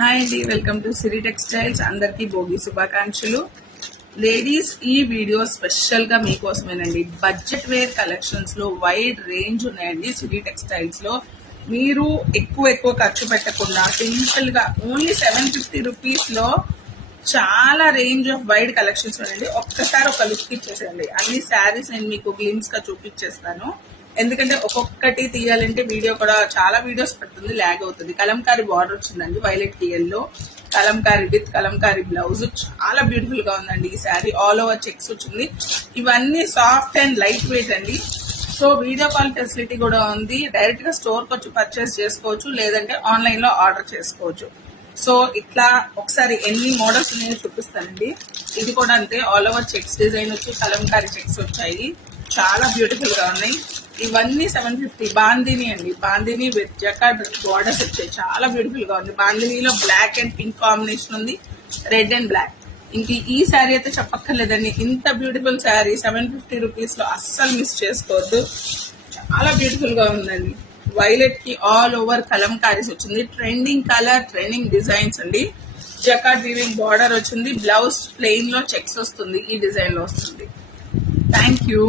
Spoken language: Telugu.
హాయ్ అండి, వెల్కమ్ టు సిరి టెక్స్టైల్స్. అందరికీ భోగి శుభాకాంక్షలు. లేడీస్, ఈ వీడియో స్పెషల్ గా మీకోసమేనండి. బడ్జెట్ వేర్ కలెక్షన్స్ లో వైడ్ రేంజ్ ఉన్నాయండి సిరి టెక్స్టైల్స్ లో. మీరు ఎక్కువ ఖర్చు పెట్టకుండా సింపుల్ గా ఓన్లీ 750 రూపీస్ లో చాలా రేంజ్ ఆఫ్ వైడ్ కలెక్షన్స్ ఉన్నాయండి. ఒక్కసారి ఒక లుక్ ఇచ్చేసేయండి. అన్ని శారీస్ నేను మీకు గ్లిమ్స్ గా చూపించేస్తాను. ఎందుకంటే ఒక్కొక్కటి తీయాలంటే వీడియో కూడా చాలా వీడియోస్ పడుతుంది, ల్యాగ్ అవుతుంది. కలంకారీ బార్డర్ వచ్చిందండి, వైలెట్ టీఎల్లో కలంకారీ విత్ కలంకారీ బ్లౌజ్. చాలా బ్యూటిఫుల్ గా ఉందండి ఈ శారీ. ఆల్ ఓవర్ చెక్స్ వచ్చింది. ఇవన్నీ సాఫ్ట్ అండ్ లైట్ వెయిట్ అండి. సో వీడియో కాల్ ఫెసిలిటీ కూడా ఉంది. డైరెక్ట్ గా స్టోర్ కి వచ్చి పర్చేస్ చేసుకోవచ్చు, లేదంటే ఆన్లైన్ లో ఆర్డర్ చేసుకోవచ్చు. సో ఇట్లా ఒకసారి ఎన్ని మోడల్స్ నేను చూపిస్తానండి. ఇది కూడా అంతే, ఆల్ ఓవర్ చెక్స్ డిజైన్ వచ్చి కలంకారీ చెక్స్ వచ్చాయి. చాలా బ్యూటిఫుల్ గా ఉన్నాయి. ఇవన్నీ 750. బాందిని అండి, బాందిని విత్ జకార్డ్ బార్డర్స్ వచ్చాయి. చాలా బ్యూటిఫుల్ గా ఉంది. బాందినీలో బ్లాక్ అండ్ పింక్ కాంబినేషన్ ఉంది, రెడ్ అండ్ బ్లాక్. ఇంక ఈ శారీ అయితే చెప్పక్కర్లేదండి. ఇంత బ్యూటిఫుల్ శారీ 750 రూపీస్ లో అస్సలు మిస్ చేసుకోవద్దు. చాలా బ్యూటిఫుల్ గా ఉందండి. వైలెట్ కి ఆల్ ఓవర్ కలంకారీస్ వచ్చింది. ట్రెండింగ్ కలర్, ట్రెండింగ్ డిజైన్స్ అండి. జకార్డ్ వీవింగ్ బార్డర్ వచ్చింది. బ్లౌజ్ ప్లెయిన్ లో చెక్స్ వస్తుంది, ఈ డిజైన్ లో వస్తుంది. Thank you.